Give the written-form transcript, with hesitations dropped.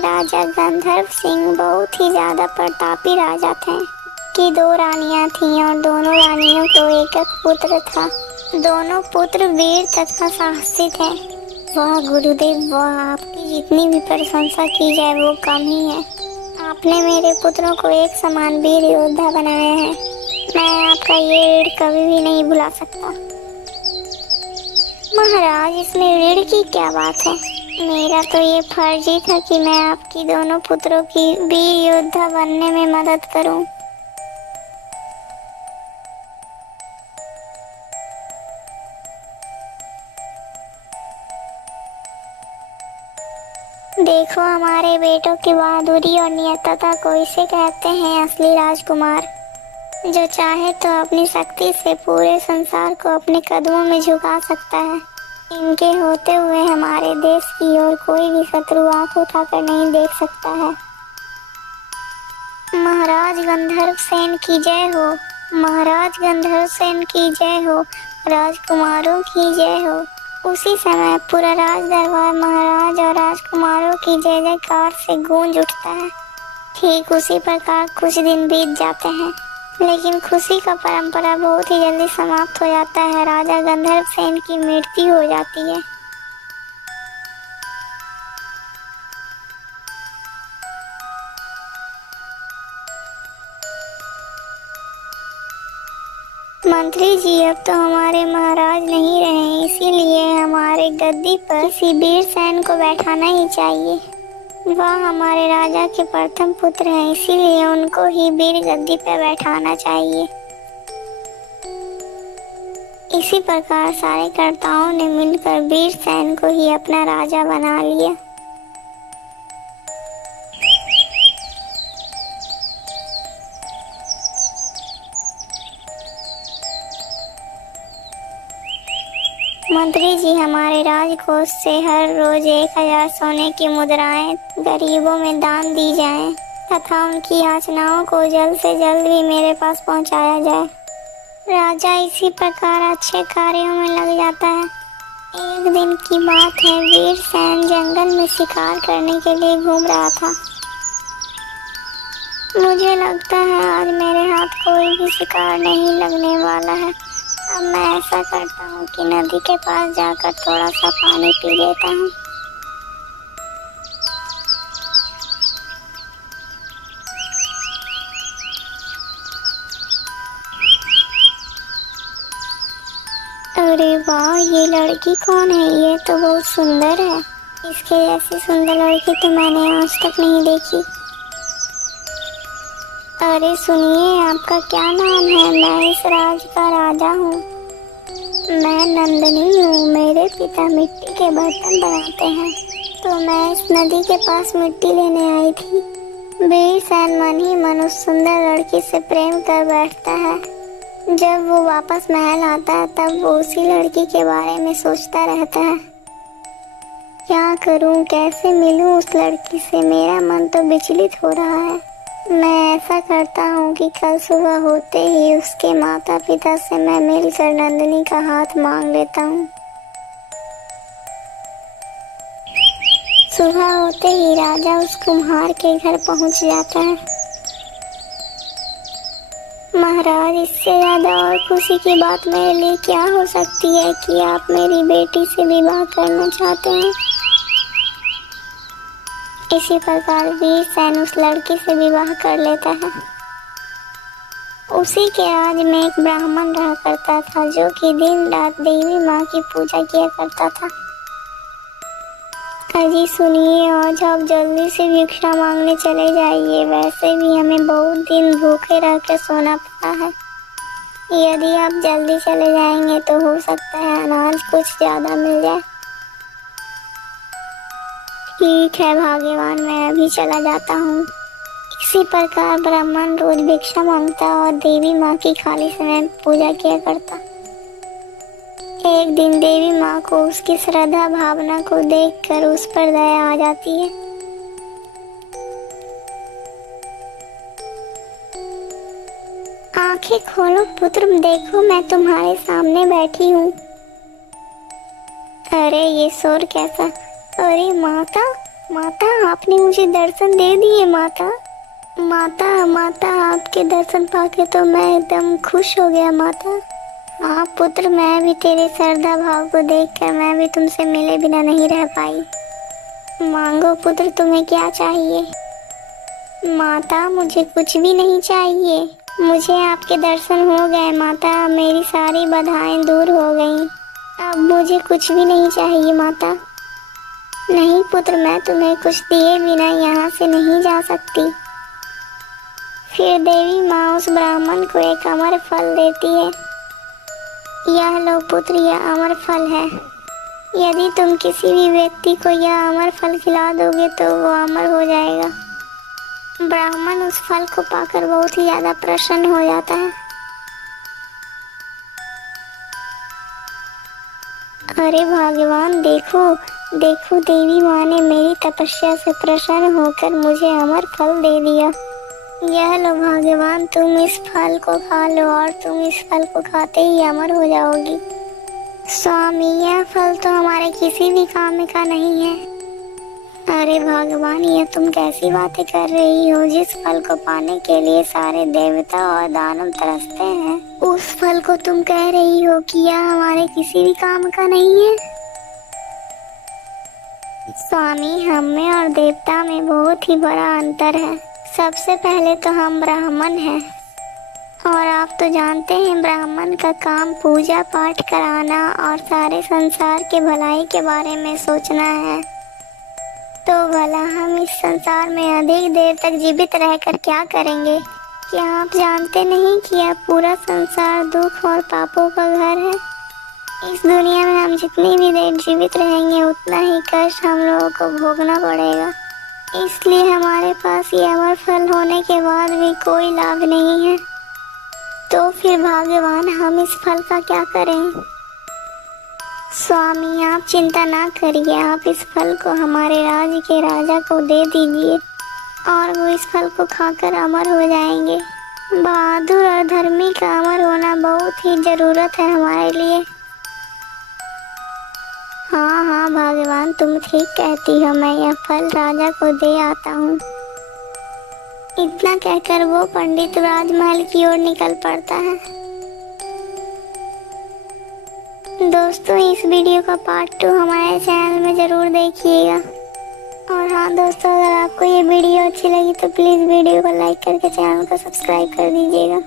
राजा गंधर्व सिंह बहुत ही ज्यादा प्रतापी राजा थे कि दो रानियां थीं और दोनों रानियों को एक एक पुत्र था। दोनों पुत्र वीर तथा साहसी थे। वाह गुरुदेव वाह, आपकी जितनी भी प्रशंसा की जाए वो कम ही है। आपने मेरे पुत्रों को एक समान वीर योद्धा बनाया है। मैं आपका ये ऋण कभी भी नहीं भुला सकता। महाराज, इसमें ऋण की क्या बात है? मेरा तो ये फर्ज ही था कि मैं आपकी दोनों पुत्रों की वीर योद्धा बनने में मदद करूं। देखो, हमारे बेटों की बहादुरी और नियतता को इसे कहते हैं असली राजकुमार, जो चाहे तो अपनी शक्ति से पूरे संसार को अपने कदमों में झुका सकता है। इनके होते हुए हमारे देश की ओर कोई भी शत्रु आंख उठाकर नहीं देख सकता है। महाराज गंधर्व सेन की जय हो, महाराज गंधर्व सेन की जय हो, राजकुमारों की जय हो। उसी समय पूरा राज दरबार महाराज और राजकुमारों की जय जयकार से गूंज उठता है। ठीक उसी प्रकार कुछ दिन बीत जाते हैं, लेकिन खुशी का परंपरा बहुत ही जल्दी समाप्त हो जाता है। राजा गंधर्व सेन की मृत्यु हो जाती है। मंत्री जी, अब तो हमारे महाराज नहीं रहे, इसीलिए हमारे गद्दी पर किसी वीर सैन को बैठाना ही चाहिए। वह हमारे राजा के प्रथम पुत्र हैं, इसीलिए उनको ही वीर गद्दी पर बैठाना चाहिए। इसी प्रकार सारे कर्ताओं ने मिलकर वीर सैन को ही अपना राजा बना लिया। मंत्री जी, हमारे राजकोष से हर रोज 1000 सोने की मुद्राएं गरीबों में दान दी जाएं तथा उनकी याचनाओं को जल्द से जल्द भी मेरे पास पहुंचाया जाए। राजा इसी प्रकार अच्छे कार्यों में लग जाता है। एक दिन की बात है, वीर सैन जंगल में शिकार करने के लिए घूम रहा था। मुझे लगता है आज मेरे हाथ कोई भी शिकार नहीं लगने वाला है। अब मैं ऐसा करता हूँ कि नदी के पास जाकर थोड़ा सा पानी पी लेता हूँ। अरे वाह, ये लड़की कौन है? ये तो बहुत सुंदर है। इसके जैसी सुंदर लड़की तो मैंने आज तक नहीं देखी। अरे सुनिए, आपका क्या नाम है? मैं इस राज का राजा हूँ। मैं नंदिनी हूँ। मेरे पिता मिट्टी के बर्तन बनाते हैं, तो मैं इस नदी के पास मिट्टी लेने आई थी। वीर सैन मन ही मन उस सुंदर लड़की से प्रेम कर बैठता है। जब वो वापस महल आता है तब वो उसी लड़की के बारे में सोचता रहता है। क्या करूँ, कैसे मिलूँ उस लड़की से? मेरा मन तो विचलित हो रहा है। मैं ऐसा करता हूँ कि कल सुबह होते ही उसके माता पिता से मैं मिलकर नंदिनी का हाथ मांग लेता हूँ। सुबह होते ही राजा उस कुम्हार के घर पहुँच जाता है। महाराज, इससे ज्यादा और खुशी की बात मेरे लिए क्या हो सकती है कि आप मेरी बेटी से विवाह करना चाहते हैं। इसी प्रकार वीर सैन उस लड़की से विवाह कर लेता है। उसी के राज में एक ब्राह्मण रहा करता था, जो कि दिन रात देवी माँ की पूजा किया करता था। अजी सुनिए, आज आप जल्दी से भिक्षा मांगने चले जाइए। वैसे भी हमें बहुत दिन भूखे रह के सोना पड़ा है। यदि आप जल्दी चले जाएंगे तो हो सकता है अनाज कुछ ज्यादा मिल जाए। ठीक है भाग्यवान, मैं अभी चला जाता हूँ। इसी प्रकार ब्राह्मण रोज भिक्षा मांगता और देवी माँ की खाली समय पूजा किया करता। एक दिन देवी माँ को उसकी श्रद्धा भावना को देखकर उस पर दया आ जाती है। आंखें खोलो पुत्र, देखो मैं तुम्हारे सामने बैठी हूँ। अरे ये शोर कैसा? अरे माता, माता, आपने मुझे दर्शन दे दिए माता। माता माता, आपके दर्शन पाके तो मैं एकदम खुश हो गया माता। हाँ पुत्र, मैं भी तेरे श्रद्धा भाव को देखकर मैं भी तुमसे मिले बिना नहीं रह पाई। मांगो पुत्र, तुम्हें क्या चाहिए? माता, मुझे कुछ भी नहीं चाहिए। मुझे आपके दर्शन हो गए माता, मेरी सारी बाधाएं दूर हो गईं। अब मुझे कुछ भी नहीं चाहिए माता। नहीं पुत्र, मैं तुम्हें कुछ दिए बिना यहाँ से नहीं जा सकती। फिर देवी माँ उस ब्राह्मण को एक अमर फल देती है। यह लो पुत्र, यह अमर फल है। यदि तुम किसी भी व्यक्ति को यह अमर फल खिला दोगे तो वो अमर हो जाएगा। ब्राह्मण उस फल को पाकर बहुत ही ज्यादा प्रसन्न हो जाता है। अरे भगवान, देखो देखो, देवी माँ ने मेरी तपस्या से प्रसन्न होकर मुझे अमर फल दे दिया। यह लो भगवान, तुम इस फल को खा लो और तुम इस फल को खाते ही अमर हो जाओगी। स्वामी, यह फल तो हमारे किसी भी काम का नहीं है। अरे भगवान, ये तुम कैसी बातें कर रही हो? जिस फल को पाने के लिए सारे देवता और दानव तरसते हैं, उस फल को तुम कह रही हो कि यह हमारे किसी भी काम का नहीं है। स्वामी, हम में और देवता में बहुत ही बड़ा अंतर है। सबसे पहले तो हम ब्राह्मण हैं और आप तो जानते हैं ब्राह्मण का काम पूजा पाठ कराना और सारे संसार के भलाई के बारे में सोचना है। तो भला हम इस संसार में अधिक देर तक जीवित रहकर क्या करेंगे? क्या आप जानते नहीं कि यह पूरा संसार दुख और पापों का घर है? इस दुनिया में हम जितनी भी देर जीवित रहेंगे उतना ही कष्ट हम लोगों को भोगना पड़ेगा। इसलिए हमारे पास ये अमर फल होने के बाद भी कोई लाभ नहीं है। तो फिर भगवान, हम इस फल का क्या करें? स्वामी, आप चिंता ना करिए, आप इस फल को हमारे राज्य के राजा को दे दीजिए और वो इस फल को खाकर अमर हो जाएंगे। बहादुर और धर्मी का अमर होना बहुत ही जरूरत है हमारे लिए। हाँ हाँ भगवान, तुम ठीक कहती हो, मैं यह फल राजा को दे आता हूँ। इतना कहकर वो पंडित राजमहल की ओर निकल पड़ता है। दोस्तों, इस वीडियो का पार्ट 2 हमारे चैनल में ज़रूर देखिएगा। और हाँ दोस्तों, अगर आपको ये वीडियो अच्छी लगी तो प्लीज़ वीडियो को लाइक करके चैनल को सब्सक्राइब कर दीजिएगा।